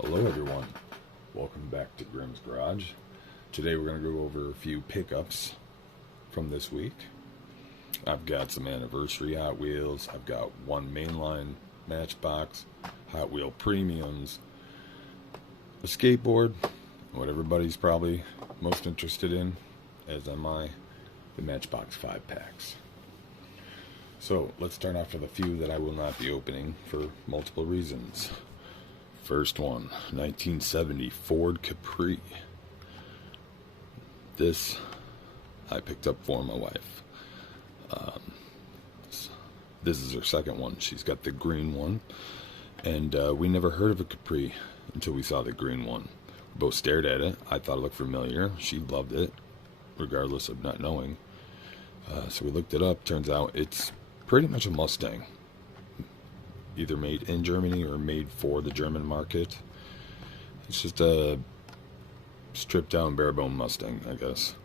Hello everyone, welcome back to Grimm's Garage. Today we're going to go over a few pickups from this week. I've got some anniversary Hot Wheels, I've got one mainline Matchbox, Hot Wheel Premiums, a skateboard, what everybody's probably most interested in, as am I, the Matchbox 5-packs. So let's start off with a few that I will not be opening for multiple reasons. First one, 1970 Ford Capri. This I picked up for my wife. This is her second one. She's got the green one, and we never heard of a Capri until we saw the green one. We both stared at it. I thought it looked familiar. She loved it, regardless of not knowing. So we looked it up. Turns out it's pretty much a Mustang. Either made in Germany or made for the German market. It's just a stripped down barebone Mustang, I guess.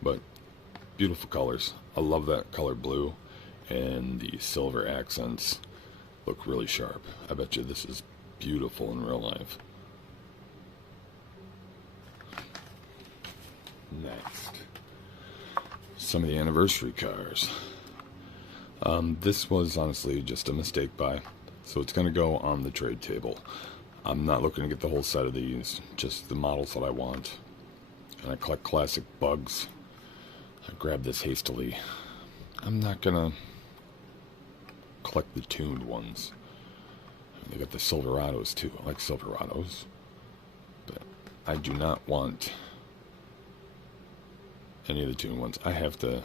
But beautiful colors. I love that color blue, and the silver accents look really sharp. I bet you this is beautiful in real life. Next, some of the anniversary cars. This was honestly just a mistake buy, so it's going to go on the trade table. I'm not looking to get the whole set of these, just the models that I want. And I collect classic bugs. I grabbed this hastily. I'm not going to collect the tuned ones. They got the Silverados too. I like Silverados. But I do not want any of the tuned ones. I have to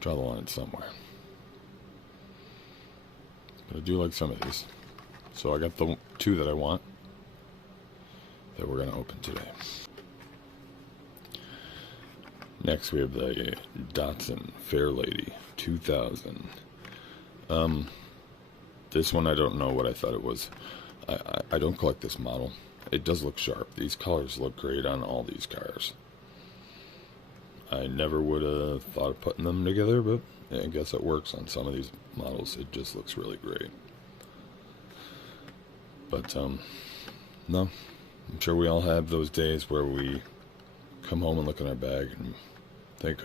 draw the line somewhere. But I do like some of these. So I got the two that I want that we're going to open today. Next we have the Datsun Fairlady 2000. This one I don't know what I thought it was. I don't collect this model. It does look sharp. These colors look great on all these cars. I never would have thought of putting them together, but I guess it works on some of these models. It just looks really great. But, no. I'm sure we all have those days where we come home and look in our bag and think,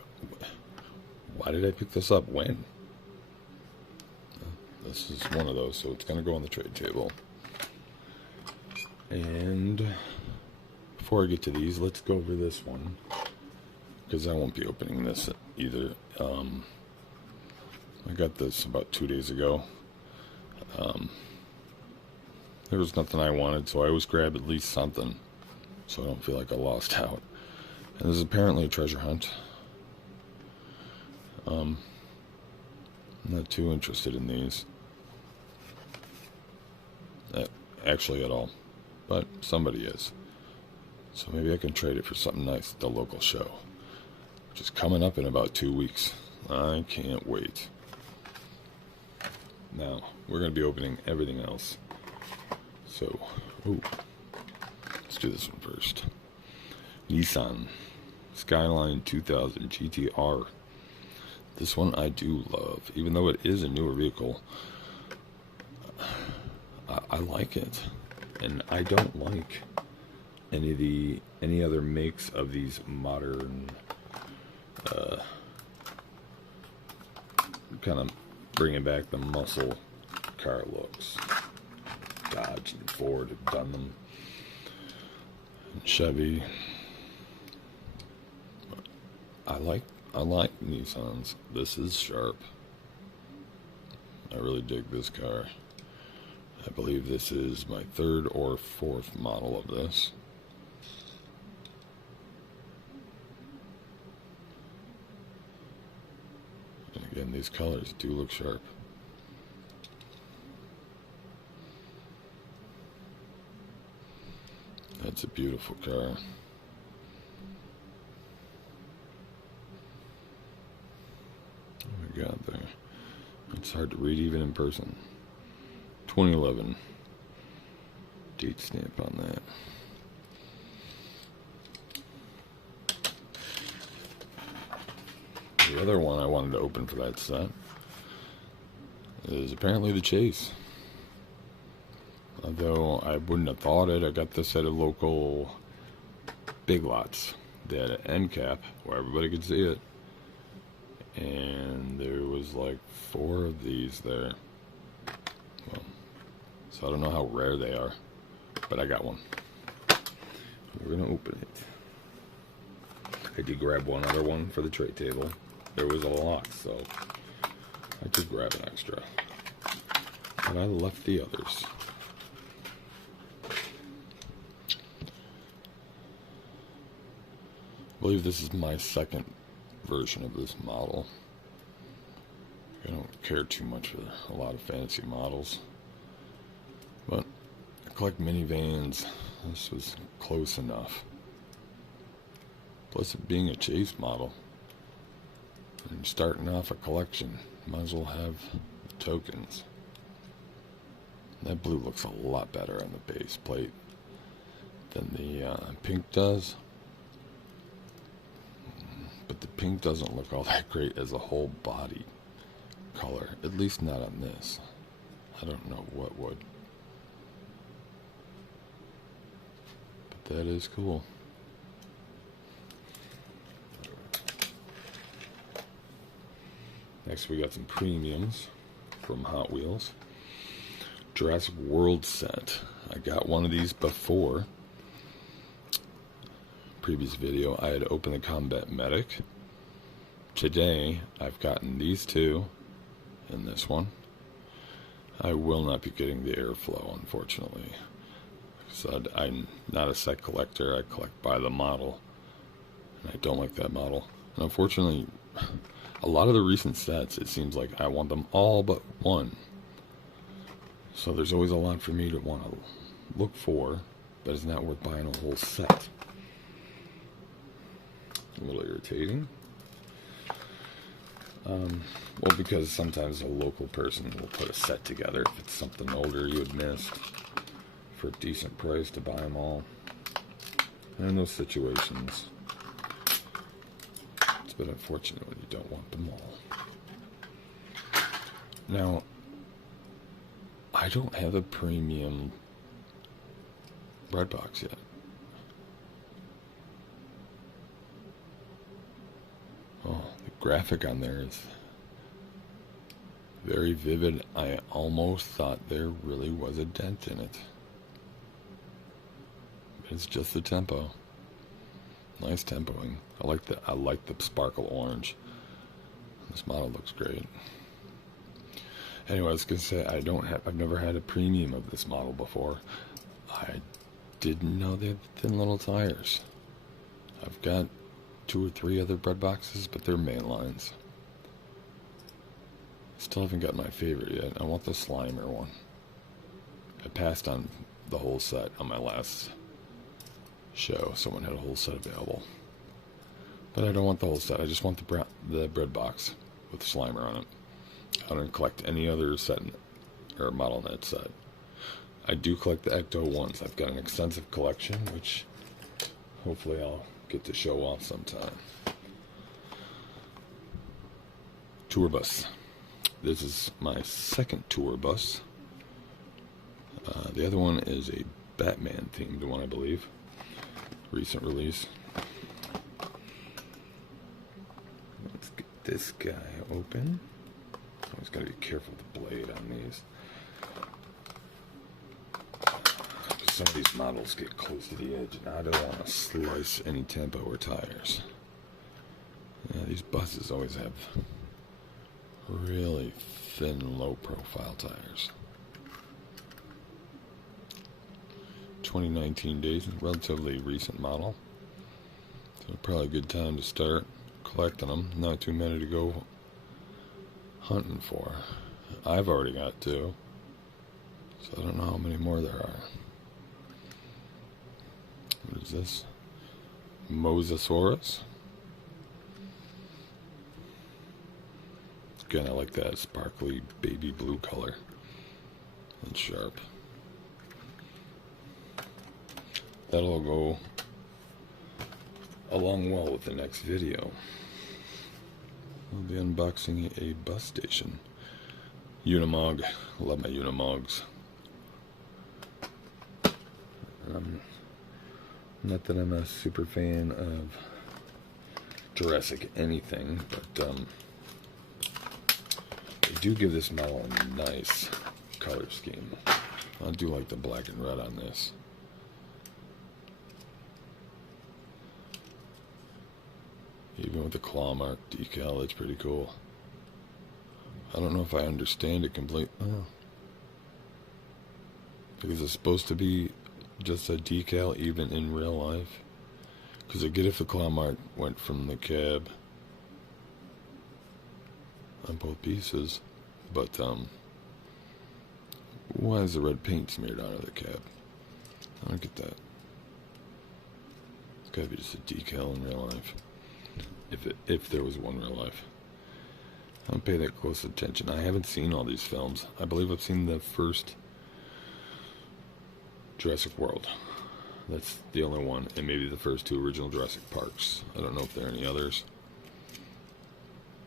why did I pick this up? When? This is one of those, so it's going to go on the trade table. And before I get to these, let's go over this one, because I won't be opening this either. I got this about 2 days ago. There was nothing I wanted, so I always grab at least something, so I don't feel like I lost out. And this is apparently a treasure hunt. I'm not too interested in these. Actually at all. But somebody is. So maybe I can trade it for something nice at the local show, which is coming up in about 2 weeks. I can't wait. Now, we're going to be opening everything else. So, let's do this one first. Nissan Skyline 2000 GTR. This one I do love, even though it is a newer vehicle. I like it, and I don't like any other makes of these modern kind of bringing back the muscle car looks. Dodge and Ford have done them, and Chevy. I like Nissans. This is sharp. I really dig this car. I believe this is my third or fourth model of this. And again, these colors do look sharp. That's a beautiful car. Oh my God, there. It's hard to read even in person. 2011. Date stamp on that. The other one I wanted to open for that set is apparently the Chase. Although I wouldn't have thought it. I got this at a local Big Lots. They had an end cap where everybody could see it. And there was like 4 of these there. Well, so I don't know how rare they are. But I got one. We're going to open it. I did grab one other one for the tray table. There was a lot, so I could grab an extra. But I left the others. I believe this is my second version of this model. I don't care too much for a lot of fancy models. But I collect minivans. This was close enough. Plus it being a chase model. And starting off a collection. Might as well have tokens. That blue looks a lot better on the base plate than the pink does. But the pink doesn't look all that great as a whole body color. At least not on this. I don't know what would. But that is cool. Next we got some premiums from Hot Wheels. Jurassic World set. I got one of these before. Previous video I had opened the Combat Medic. Today I've gotten these 2 and this one. I will not be getting the airflow, unfortunately. So I'm not a set collector. I collect by the model, and I don't like that model. And unfortunately, a lot of the recent sets, it seems like I want them all but one. So there's always a lot for me to want to look for, but it's not worth buying a whole set. A little irritating. Well, because sometimes a local person will put a set together if it's something older you had missed for a decent price to buy them all. And in those situations, it's a bit unfortunate when you don't want them all. Now, I don't have a premium bread box yet. Oh, the graphic on there is very vivid. I almost thought there really was a dent in it. It's just the tempo. Nice tempoing. I like the sparkle orange. This model looks great. Anyway, I was gonna say I've never had a premium of this model before. I didn't know they had thin little tires. I've got 2 or 3 other bread boxes, but they're main lines. Still haven't got my favorite yet. I want the Slimer one. I passed on the whole set on my last show. Someone had a whole set available. But I don't want the whole set. I just want the bread box with Slimer on it. I don't collect any other set or model in that set. I do collect the Ecto ones. I've got an extensive collection, which hopefully I'll get to show off sometime. Tour bus. This is my second tour bus. The other one is a Batman themed one, I believe. Recent release. Let's get this guy open. Always got to be careful with the blade on these. Some of these models get close to the edge, and I don't want to slice any tempo or tires. Yeah, these buses always have really thin, low-profile tires. 2019 days, relatively recent model. So probably a good time to start collecting them. Not too many to go hunting for. I've already got 2, so I don't know how many more there are. What is this? Mosasaurus. Again, I like that sparkly baby blue color. And sharp. That'll go along well with the next video. I'll be unboxing a bus station. Unimog. Love my Unimogs. Not that I'm a super fan of Jurassic anything, but they do give this model a nice color scheme. I do like the black and red on this. Even with the claw mark decal, it's pretty cool. I don't know if I understand it completely. Oh. Because it's supposed to be just a decal even in real life. Because I get if the claw mark went from the cab on both pieces. But, why is the red paint smeared onto the cab? I don't get that. It's gotta be just a decal in real life. If there was one in real life. I don't pay that close attention. I haven't seen all these films. I believe I've seen the first Jurassic World. That's the only one. And maybe the first two original Jurassic Parks. I don't know if there are any others.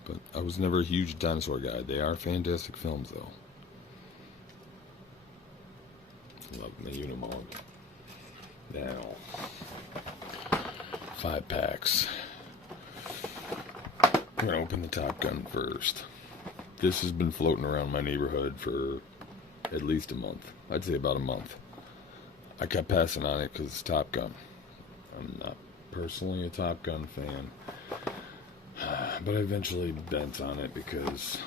But I was never a huge dinosaur guy. They are fantastic films, though. Love the Unimog. Now, 5 packs. We're going to open the Top Gun first. This has been floating around my neighborhood for at least a month. I'd say about a month. I kept passing on it because it's Top Gun. I'm not personally a Top Gun fan. But I eventually bent on it because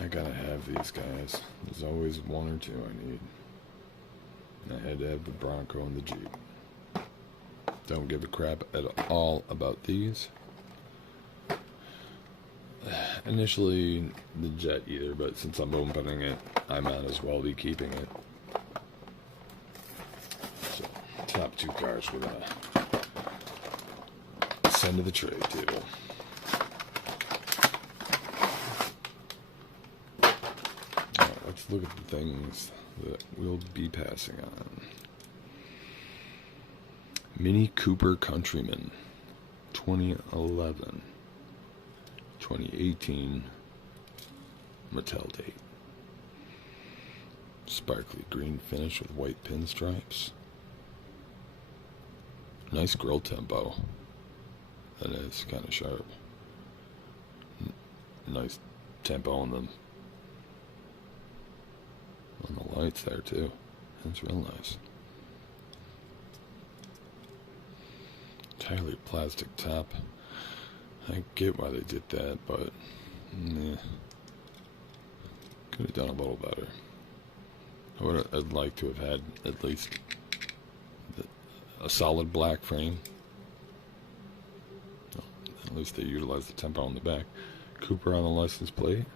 I gotta have these guys. There's always one or two I need. And I had to have the Bronco and the Jeep. Don't give a crap at all about these. Initially, the Jet either, but since I'm opening it, I might as well be keeping it. So, top 2 cars we're gonna send to the trade table. Alright, let's look at the things that we'll be passing on. Mini Cooper Countryman, 2011, 2018 Mattel date. Sparkly green finish with white pinstripes. Nice grill tempo. That is kind of sharp. Nice tempo on the lights there too. That's real nice. Entirely plastic top. I get why they did that, but could have done a little better. I'd like to have had at least a solid black frame. At least they utilized the tempo on the back. Cooper on the license plate.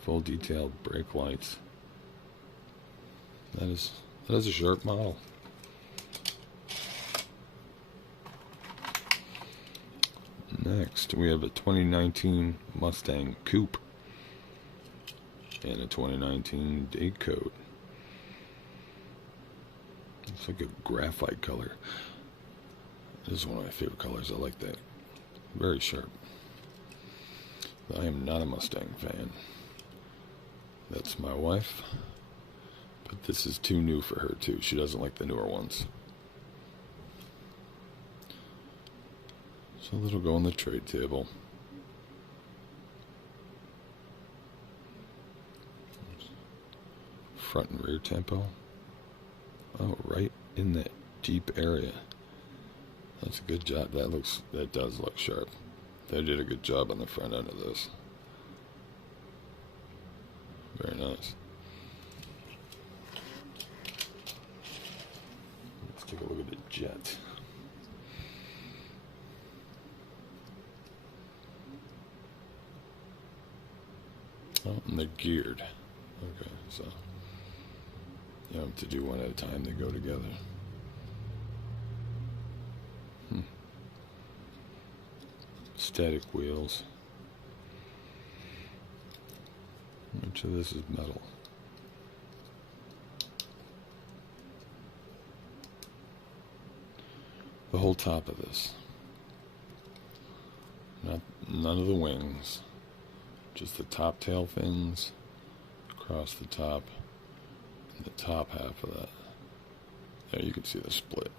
Full detailed brake lights. That is a sharp model. Next, we have a 2019 Mustang Coupe and a 2019 Day Coat. It's like a graphite color. This is one of my favorite colors. I like that. Very sharp. I am not a Mustang fan. That's my wife. But this is too new for her too. She doesn't like the newer ones. So this will go on the trade table. Front and rear tempo. Oh, right in that Jeep area. That's a good job. That does look sharp. They did a good job on the front end of this. Very nice. Let's take a look at the Jet. Oh, and they're geared. Okay, so you have to do one at a time. They go together. Static wheels. Much of this is metal. The whole top of this. None of the wings. Just the top tail fins across the top. The top half of that. There you can see the split.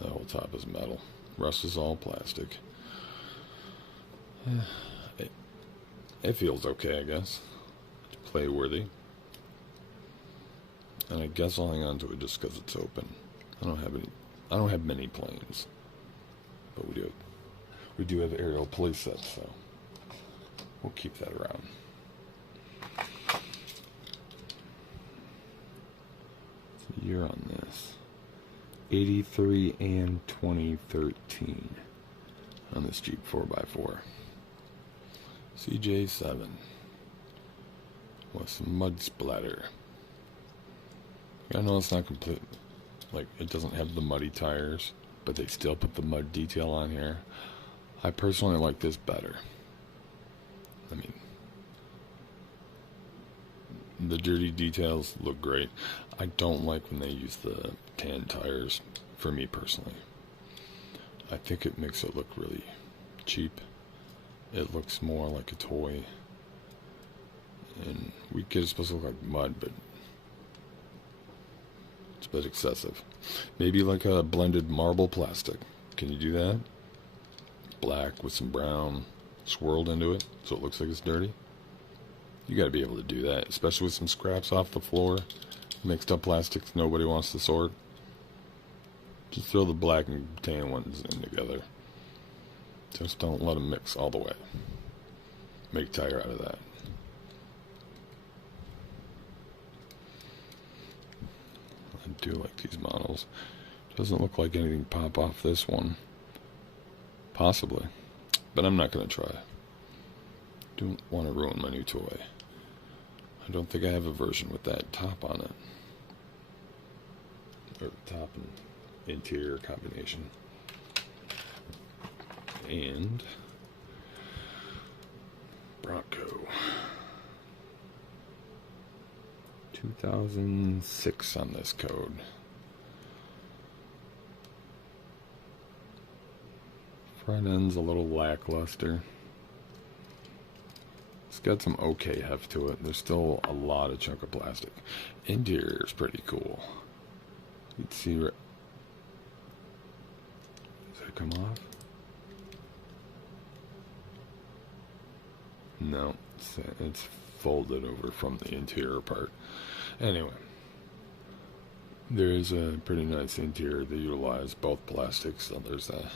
The whole top is metal. Rest is all plastic. It feels okay, I guess. Play worthy. And I guess I'll hang on to it just because it's open. I don't have many planes, but we do have aerial play sets, so we'll keep that around. So year on this, 83 and 2013 on this Jeep 4x4. CJ7 with some mud splatter. I know it's not complete, like it doesn't have the muddy tires, but they still put the mud detail on here. I personally like this better. I mean, the dirty details look great. I don't like when they use the tan tires, for me personally. I think it makes it look really cheap. It looks more like a toy. And we get it supposed to look like mud, but it's a bit excessive. Maybe like a blended marble plastic. Can you do that? Black with some brown swirled into it so it looks like it's dirty. You got to be able to do that, especially with some scraps off the floor, mixed up plastics nobody wants to sort. Just throw the black and tan ones in together. Just don't let them mix all the way. Make tire out of that. I do like these models. Doesn't look like anything pop off this one. Possibly. But I'm not going to try. Don't want to ruin my new toy. I don't think I have a version with that top on it. Or top and interior combination. And Bronco 2006 on this code. Front end's a little lackluster. It's got some okay heft to it. There's still a lot of chunk of plastic. Interior is pretty cool. You'd see. Does that come off? No, it's folded over from the interior part. Anyway, there is a pretty nice interior. They utilize both plastics. So there's a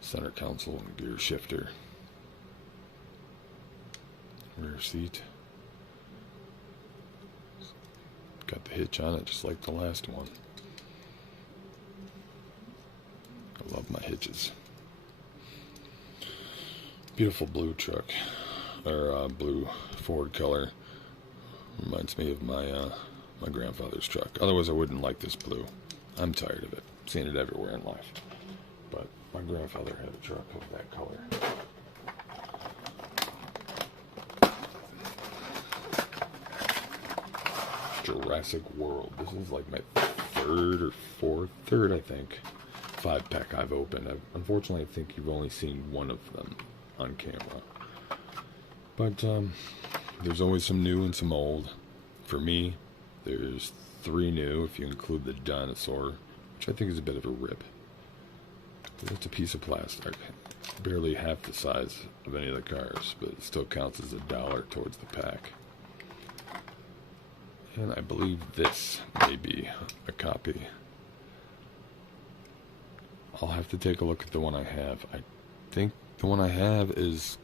center console and gear shifter. Rear seat. Got the hitch on it just like the last one. I love my hitches. Beautiful blue truck. Or blue Ford color. Reminds me of my my grandfather's truck. Otherwise I wouldn't like this blue. I'm tired of it. Seen it everywhere in life. But my grandfather had a truck of that color. Jurassic World. This is like my third I think, 5-pack I've opened. Unfortunately, I think you've only seen one of them on camera. But there's always some new and some old. For me, there's 3 new if you include the dinosaur, which I think is a bit of a rip. It's a piece of plastic, barely half the size of any of the cars, but it still counts as $1 towards the pack. And I believe this may be a copy. I'll have to take a look at the one I have. I think the one I have is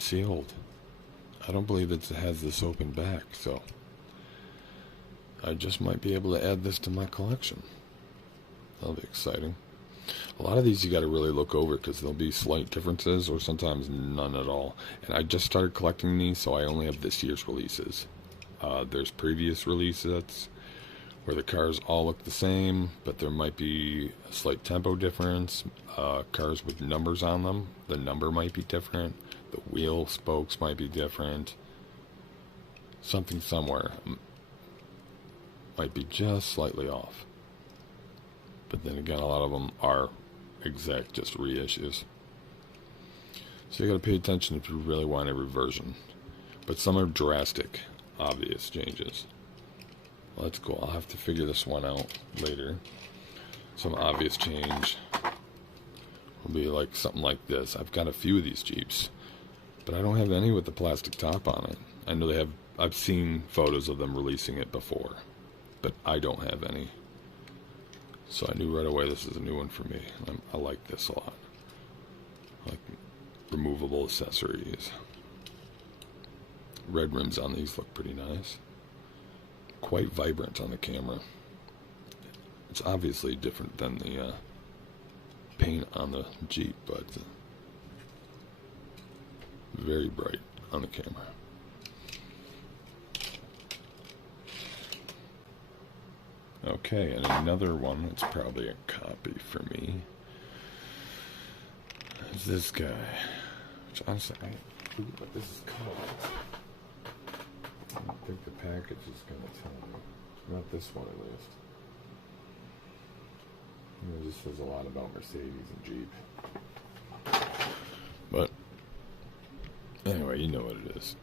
sealed. I don't believe it has this open back, so I just might be able to add this to my collection. That'll be exciting. A lot of these you got to really look over because there'll be slight differences or sometimes none at all. And I just started collecting these, so I only have this year's releases. There's previous releases where the cars all look the same, but there might be a slight tempo difference. Cars with numbers on them, the number might be different. The wheel spokes might be different. Something somewhere might be just slightly off. But then again, a lot of them are exact, just reissues. So you got to pay attention if you really want a reversion. But some are drastic, obvious changes. Well, that's cool. I'll have to figure this one out later. Some obvious change will be like something like this. I've got a few of these Jeeps, but I don't have any with the plastic top on it. I know they have, I've seen photos of them releasing it before, but I don't have any. So I knew right away this is a new one for me. I like this a lot. I like removable accessories. Red rims on these look pretty nice. Quite vibrant on the camera. It's obviously different than the paint on the Jeep, but very bright on the camera. Okay, and another one that's probably a copy for me is this guy. Which honestly, I forget what this is called. I don't think the package is going to tell me. Not this one, at least. This says a lot about Mercedes and Jeep. But anyway, you know what it is.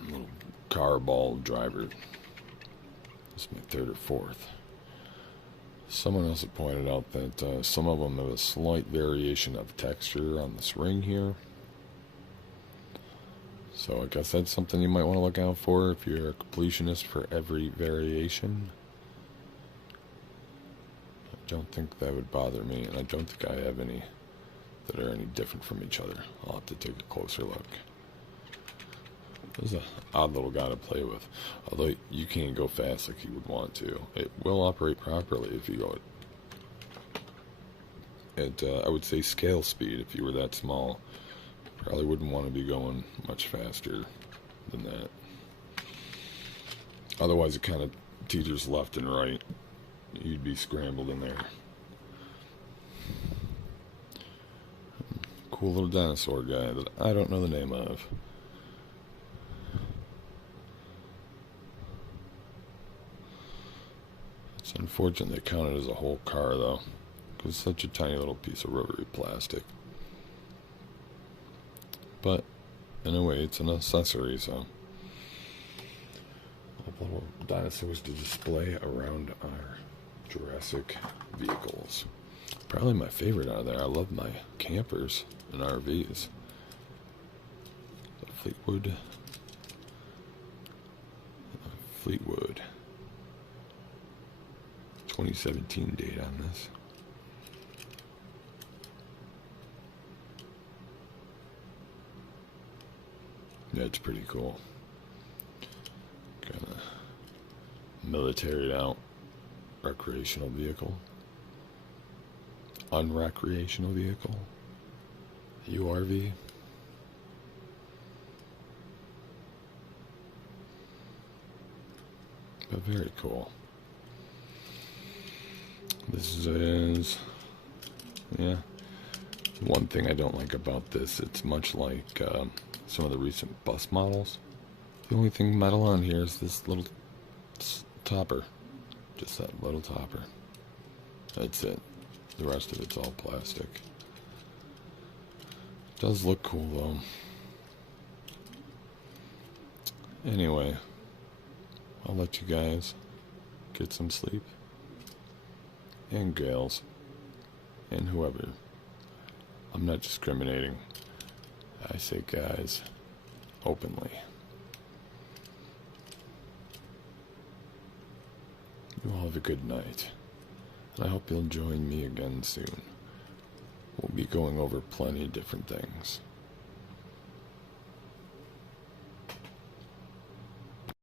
A little car ball driver. This is my third or fourth. Someone else had pointed out that some of them have a slight variation of texture on this ring here. So I guess that's something you might want to look out for if you're a completionist for every variation. I don't think that would bother me, and I don't think I have any that are any different from each other. I'll have to take a closer look. This is an odd little guy to play with. Although you can't go fast like you would want to. It will operate properly if you go at I would say scale speed if you were that small. Probably wouldn't want to be going much faster than that. Otherwise it kind of teeters left and right. You'd be scrambled in there. Cool little dinosaur guy that I don't know the name of. It's unfortunate they count it as a whole car though, because it's such a tiny little piece of rubbery plastic. But in a way it's an accessory, so little dinosaurs to display around our Jurassic vehicles. Probably my favorite out of there. I love my campers and RVs. The Fleetwood 2017 date on this. Yeah, it's pretty cool. Kind of militaried out recreational vehicle. Unrecreational vehicle. URV. But very cool. This is, yeah, one thing I don't like about this, it's much like some of the recent bus models. The only thing metal on here is this little topper. Just that little topper. That's it. The rest of it's all plastic. Does look cool though. Anyway, I'll let you guys get some sleep. And gals. And whoever. I'm not discriminating. I say guys openly. You all have a good night. And I hope you'll join me again soon. We'll be going over plenty of different things.